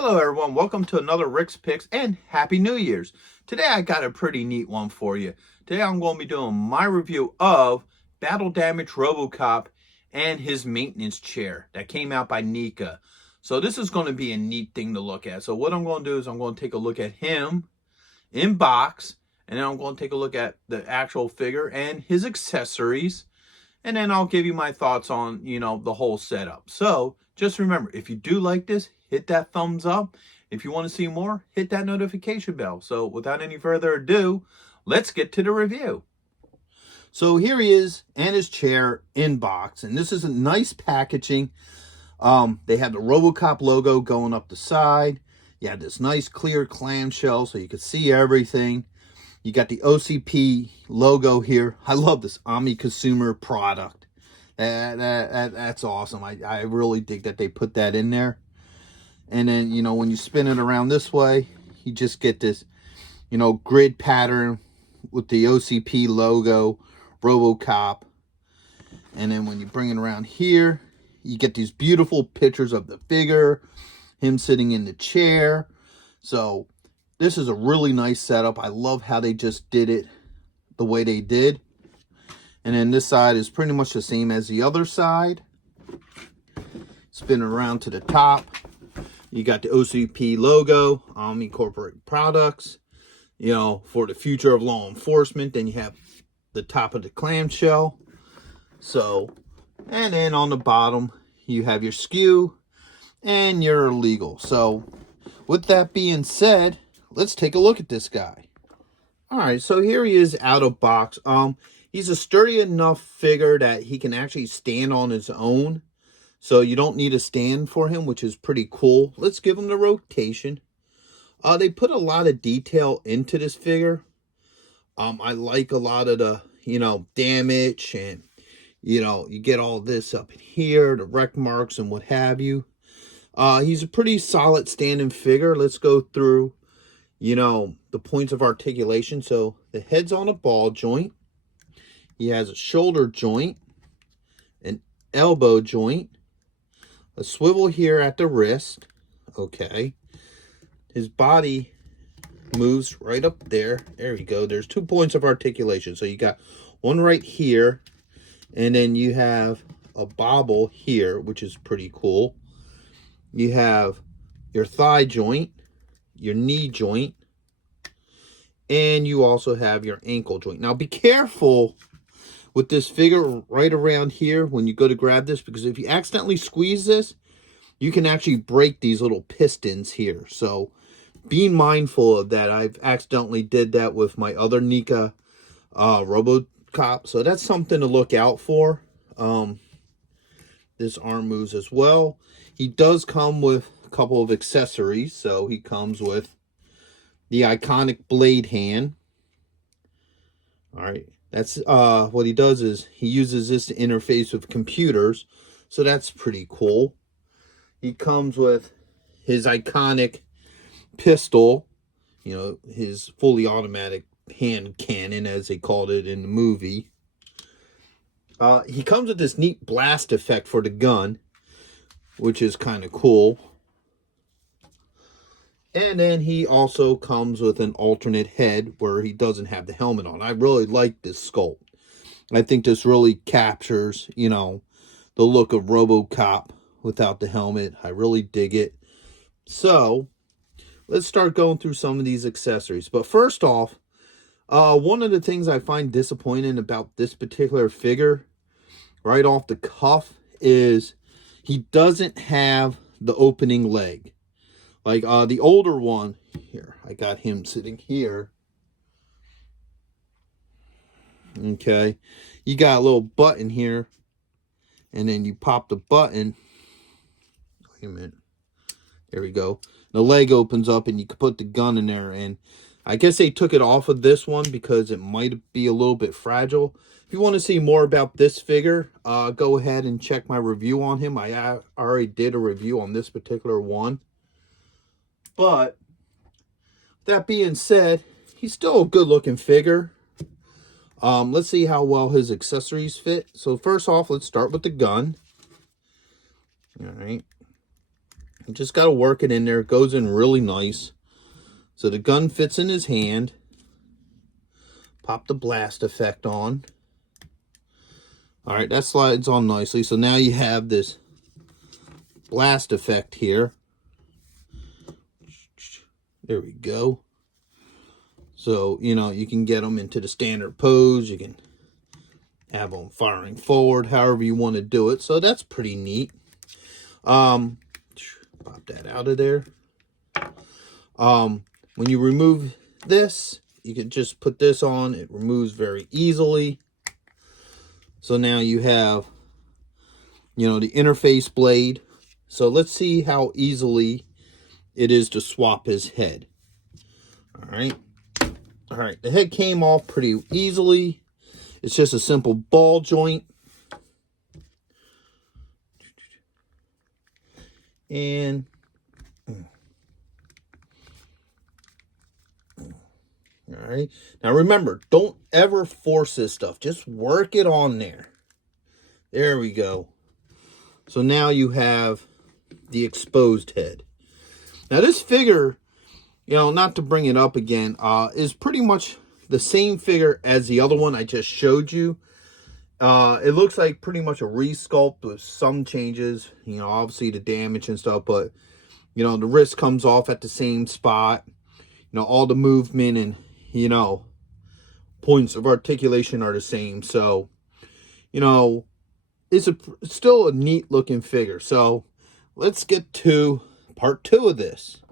Hello everyone, welcome to another Rick's Picks and Happy New Year's. Today I got a pretty neat one for you. Today I'm going to be doing my review of Battle Damage Robocop and his maintenance chair that came out by NECA. So this is going to be a neat thing to look at. So what I'm going to do is I'm going to take a look at him in box, and then I'm going to take a look at the actual figure and his accessories. And then I'll give you my thoughts on, the whole setup. So just remember, if you do like this, hit that thumbs up. If you want to see more, hit that notification bell. So without any further ado, let's get to the review. So here he is and his chair in box. And this is a nice packaging. They have the Robocop logo going up the side. You have this nice clear clamshell so you can see everything. You got the OCP logo here. I love this Omni-Consumer product. That's awesome. I really dig that they put that in there. And then, when you spin it around this way, you just get this, grid pattern with the OCP logo, Robocop. And then when you bring it around here, you get these beautiful pictures of the figure, him sitting in the chair. So this is a really nice setup. I love how they just did it the way they did. And then this side is pretty much the same as the other side. Spin it around to the top. You got the OCP logo, Omni Corporate Products, for the future of law enforcement. Then you have the top of the clamshell. So, and then on the bottom, you have your SKU and your legal. So, with that being said, let's take a look at this guy. All right, so here he is out of box. He's a sturdy enough figure that he can actually stand on his own. So you don't need a stand for him, which is pretty cool. Let's give him the rotation. They put a lot of detail into this figure. I like a lot of the, damage and, you get all this up in here, the wreck marks and what have you. He's a pretty solid standing figure. Let's go through, the points of articulation. So the head's on a ball joint. He has a shoulder joint, an elbow joint, a swivel here at the wrist. Okay. His body moves right up there. There we go. There's 2 points of articulation. So you got one right here, and then you have a bobble here, which is pretty cool. You have your thigh joint, your knee joint, and you also have your ankle joint. Now be careful with this figure right around here when you go to grab this, because if you accidentally squeeze this, you can actually break these little pistons here. So be mindful of that. I've accidentally did that with my other NECA Robocop. So that's something to look out for. This arm moves as well. He does come with a couple of accessories. So he comes with the iconic blade hand. All right. That's what he does is he uses this to interface with computers. So that's pretty cool. He comes with his iconic pistol, his fully automatic hand cannon, as they called it in the movie. He comes with this neat blast effect for the gun, which is kind of cool. And then he also comes with an alternate head where he doesn't have the helmet on. I really like this sculpt. I think this really captures, the look of Robocop without the helmet. I really dig it. So, let's start going through some of these accessories. But first off, one of the things I find disappointing about this particular figure, right off the cuff, is he doesn't have the opening leg. Like the older one, here, I got him sitting here. Okay, you got a little button here, and then you pop the button. Wait a minute. There we go. The leg opens up, and you can put the gun in there. And I guess they took it off of this one because it might be a little bit fragile. If you want to see more about this figure, go ahead and check my review on him. I already did a review on this particular one. But that being said, he's still a good looking figure. Let's see how well his accessories fit. So first off, let's start with the gun. All right. You just got to work it in there. It goes in really nice. So the gun fits in his hand. Pop the blast effect on. All right, that slides on nicely. So now you have this blast effect here. There we go. So, you know, you can get them into the standard pose. You can have them firing forward, however you want to do it. So that's pretty neat. Pop that out of there. When you remove this, you can just put this on. It removes very easily. So now you have, you know, the interface blade. So let's see how easily it is to swap his head. All right. All right. The head came off pretty easily. It's just a simple ball joint. And all right. Now remember, don't ever force this stuff. Just work it on there. There we go. So now you have the exposed head. Now this figure, you know, not to bring it up again, is pretty much the same figure as the other one I just showed you. It looks like pretty much a resculpt with some changes, you know, obviously the damage and stuff, but, you know, the wrist comes off at the same spot. You know, all the movement and, you know, points of articulation are the same. So, you know, it's still a neat looking figure. So let's get to part 2 of this.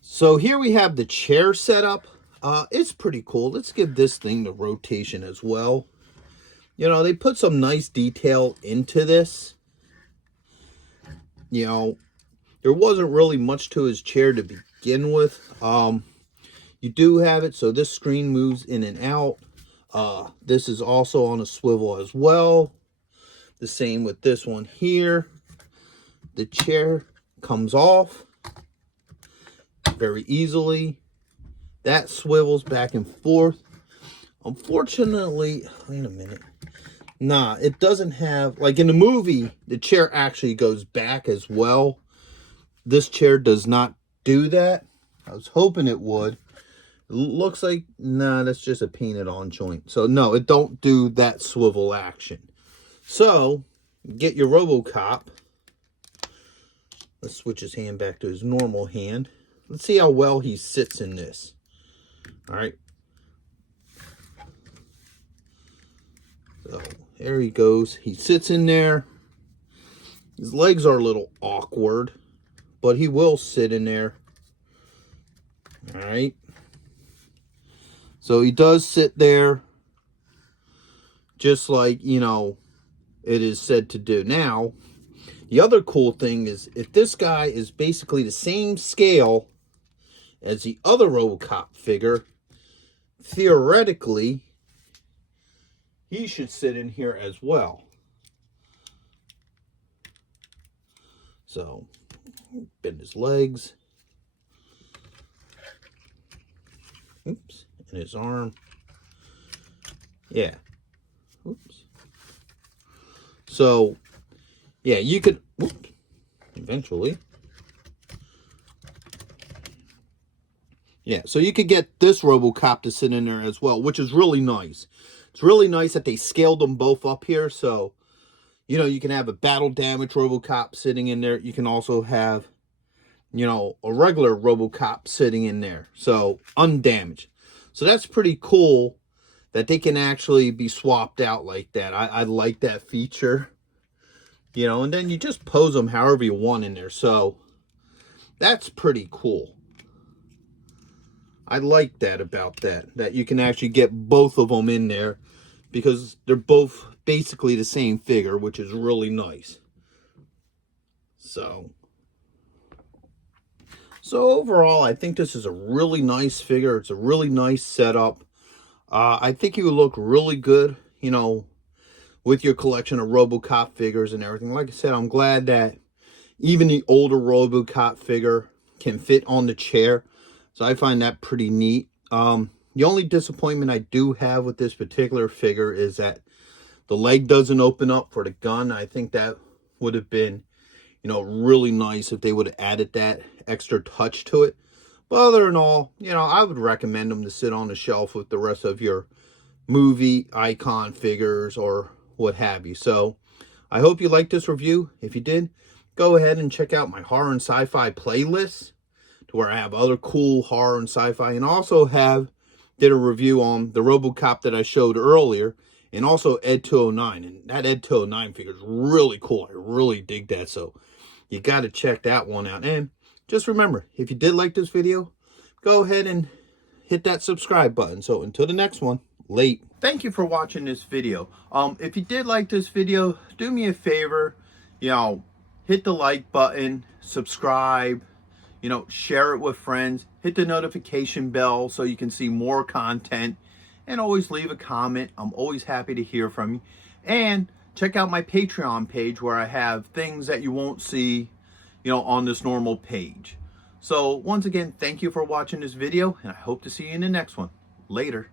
So here we have the chair setup. It's pretty cool. Let's give this thing the rotation as well. You know, they put some nice detail into this. You know, there wasn't really much to his chair to begin with. You do have it, so this screen moves in and out. This is also on a swivel as well. The same with this one here. The chair comes off very easily. That swivels back and forth. Unfortunately, wait a minute. Nah, it doesn't have, like in the movie, the chair actually goes back as well. This chair does not do that. I was hoping it would. It looks like, nah, that's just a painted on joint. So no, it don't do that swivel action. So, get your Robocop. Let's switch his hand back to his normal hand. Let's see how well he sits in this. All right. So, there he goes. He sits in there. His legs are a little awkward, but he will sit in there. All right. So he does sit there just like, you know, it is said to do. Now, the other cool thing is if this guy is basically the same scale as the other Robocop figure, theoretically, he should sit in here as well. So, bend his legs. Oops, and his arm. Yeah. Oops. So, yeah, you could, whoops, eventually. Yeah, so you could get this Robocop to sit in there as well, which is really nice. It's really nice that they scaled them both up here. So, you know, you can have a battle damage Robocop sitting in there. You can also have, you know, a regular Robocop sitting in there. So, undamaged. So, that's pretty cool that they can actually be swapped out like that. I like that feature. You know, and then you just pose them however you want in there. So, that's pretty cool. I like that about that you can actually get both of them in there because they're both basically the same figure, which is really nice. So overall, I think this is a really nice figure. It's a really nice setup. I think you would look really good, you know, with your collection of Robocop figures and everything. Like I said, I'm glad that even the older Robocop figure can fit on the chair. So I find that pretty neat. The only disappointment I do have with this particular figure is that the leg doesn't open up for the gun. I think that would have been, really nice if they would have added that extra touch to it. But other than all, I would recommend them to sit on the shelf with the rest of your movie icon figures or what have you. So I hope you liked this review. If you did, go ahead and check out my horror and sci-fi playlist, to where I have other cool horror and sci-fi, and also did a review on the Robocop that I showed earlier, and also Ed 209. And that Ed 209 figure is really cool. I really dig that. So you got to check that one out. And just remember, if you did like this video, go ahead and hit that subscribe button. So until the next one, late. Thank you for watching this video. If you did like this video, do me a favor, hit the like button, subscribe, share it with friends, hit the notification bell so you can see more content, and always leave a comment. I'm always happy to hear from you. And check out my Patreon page, where I have things that you won't see, on this normal page. So once again, thank you for watching this video, and I hope to see you in the next one. Later.